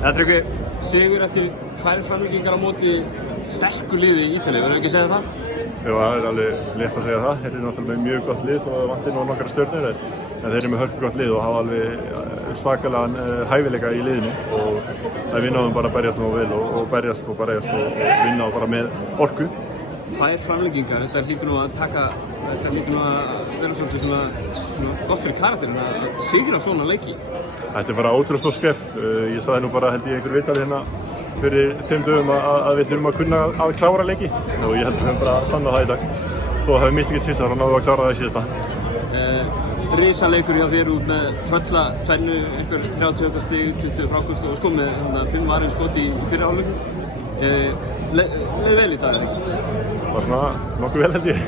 Tryggvi, sigur eftir 2 framlengingar á móti sterku liði í Ítalíu, verður ekki að segja það? Jú, það alveg létt að segja það. Þeir eru náttúrulega með mjög gott lið og vantir nú nokkrar stjörnur en þeir eru með hörkugott lið og hafa alveg svakalegan hæfileika í liðinu og við náðum bara að berjast nógu vel og berjast og vinna bara með orku. 2 framlengingar, þetta hlýtur nú að vera svolítið svona gott fyrir karakterinn að sigra svona leiki. Þetta er bara ótrúlega stórt skref. Ég sagði nú bara held ég einhver viðtali hérna fyrir 2 dögum að við þurfum að kunna að klára leiki og ég held að við höfum bara sannað það í dag. Þó að hafi mist ekki síðan og náðu að klára það í síðasta. Risaleikur hjá þér út með tröllatvennu, einhver 30 stig, 20 frákost og sko með 5 varin skot í fyrri hálfleikum. Leið vel í dag, eða ekki? Var svona nokkuð vel held ég.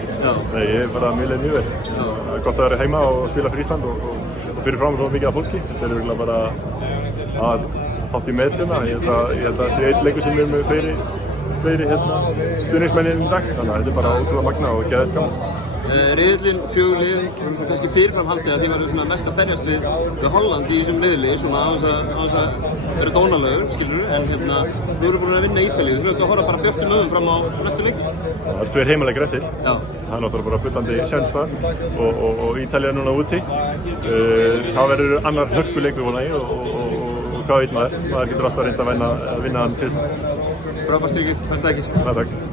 Nei, ég bara mér leið mjög vel. Það er gott að vera heima og spila fyrir Ísland og fyrir fram svo mikið af fólki. Þetta er virkilega bara að hátt í met hérna. Ég held að það sé einn leikur sem er með fleiri stuðningsmenn í dag. Þannig að þetta er bara ótrúlega magna og geðveikt gaman. Riðillinn 4 lið, kannski fyrirfram haldið að þið verður svona mest að berjast við Holland í þessum riðli, svona á þess að vera dónalegur, skilur en nú eru búin að vinna Ítalíu, þú veist að horfa bara björtum öðum fram á næstu leiki. Það eru 2 heimaleikir eftir. Já. Það er náttúrulega bara bullandi séns þar og Ítalía núna úti. Það verður annar hörkuleikur vona ég og hvað veit maður getur alltaf reynt að vinna hann til. Frábært Tryggvi, takk. Takk.